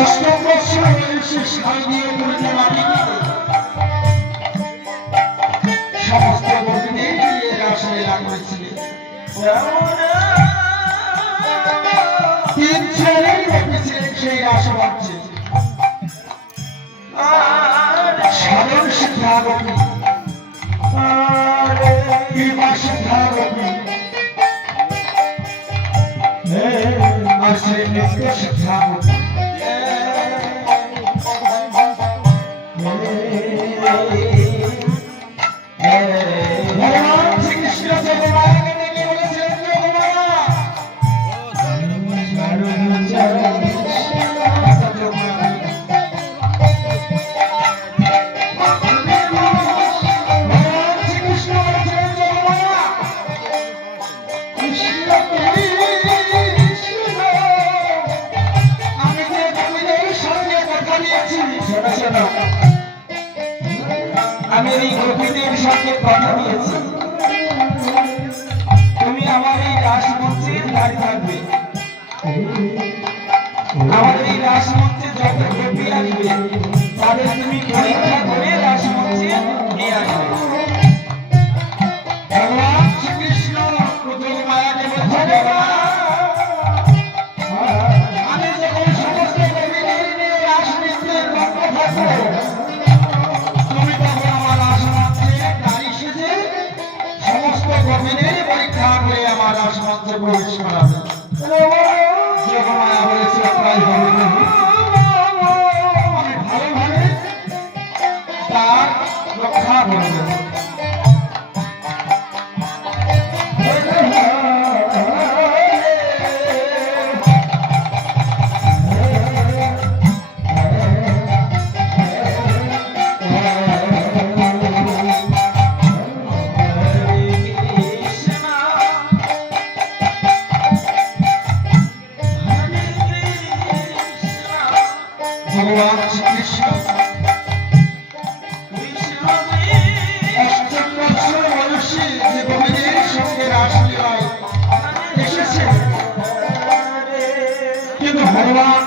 অষ্টম বৎসর বয়সে শারদীয় পূর্ণিমা তিথিতে সমস্ত গোপীদের নিয়ে রাসলীলা করেছিলেন। তিন ছেলের গোপী ছিলেন সেই রাসমঞ্চে। সাধন সিদ্ধা গোপী, কৃপা সিদ্ধা গোপী আর শ্রী নিত্য সিদ্ধা গোপী। ভগবান শ্রীকৃষ্ণ যোগমায়াকে ডেকে বলেছেন, আমি এই গোপীদের সঙ্গে কথা দিয়েছি, তুমি আমার এই রাসমঞ্চে দাঁড়িয়ে থাকবে। আমার এই রাসমঞ্চে যত গোপী আসবে তাদের তুমি পরীক্ষা করে রাসমঞ্চে নিয়ে আসবে। ভগবান শ্রীকৃষ্ণ যোগমায়াকে বলছেন, আমি যখন সমস্ত গোপীদের নিয়ে রাসনৃত্যের মগ্ন থাকবো, তুমি তখন আমার রাসমঞ্চে নারী সেজে সমস্ত গোপীদের পরীক্ষা করে আমার রাসমঞ্চে প্রবেশ করাবে। যোগমায়া বলেছে, প্রায় হবে না, আমি ভালোভাবে তার রক্ষা করবো। ভগবান শ্রীকৃষ্ণ অষ্টম বৎসর বয়সে যে গোপীদের সঙ্গে রাসলীলায় এসেছে, কিন্তু ভগবান